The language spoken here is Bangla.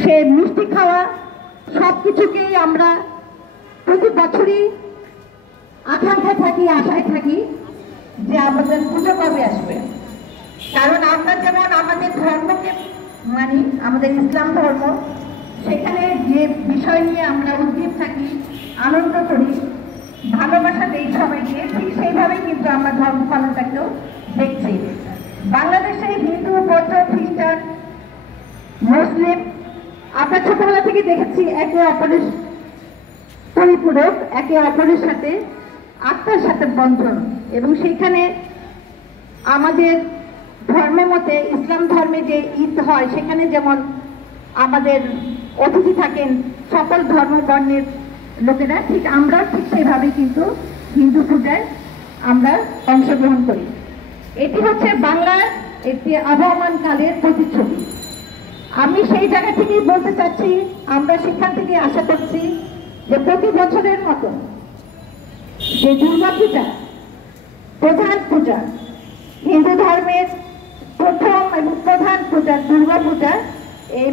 সে মিষ্টি খাওয়া সবকিছুকেই আমরা প্রতি বছরই আকাঙ্ক্ষায় থাকি, আশায় থাকি যে আমাদের পুজো কবে আসবে। কারণ আমরা যেমন আমাদের ধর্মকে মানি, আমাদের ইসলাম ধর্ম, সেখানে যে বিষয় নিয়ে আমরা উদ্দীপ থাকি, আনন্দ করি, ভালোবাসা দেই সবাইকে, ঠিক সেইভাবেই কিন্তু আমরা ধর্ম পালনটাকেও দেখছি। বাংলাদেশে হিন্দু, বৌদ্ধ, খ্রিস্টান, মুসলিম আমরা ছোটবেলা থেকে দেখেছি একে অপরের পরিপূরক, একে অপরের সাথে আত্মার সাথে বন্ধন। এবং সেইখানে আমাদের ধর্ম মতে, ইসলাম ধর্মে যে ঈদ হয়, সেখানে যেমন আমাদের অতিথি থাকেন সকল ধর্ম বর্ণের লোকেরা, ঠিক আমরা ঠিক সেইভাবে কিন্তু হিন্দু পূজায় আমরা অংশগ্রহণ করি। এটি হচ্ছে বাংলার একটি আবহমান কালের প্রতিচ্ছবি। আমি সেই জায়গা থেকেই বলতে চাচ্ছি, আমরা সেখান থেকে আশা করছি যে প্রতি বছরের মতো যে দুর্গা পূজা, প্রধান পূজা, হিন্দু ধর্মের প্রথম এবং প্রধান পূজা দুর্গা পূজা, এই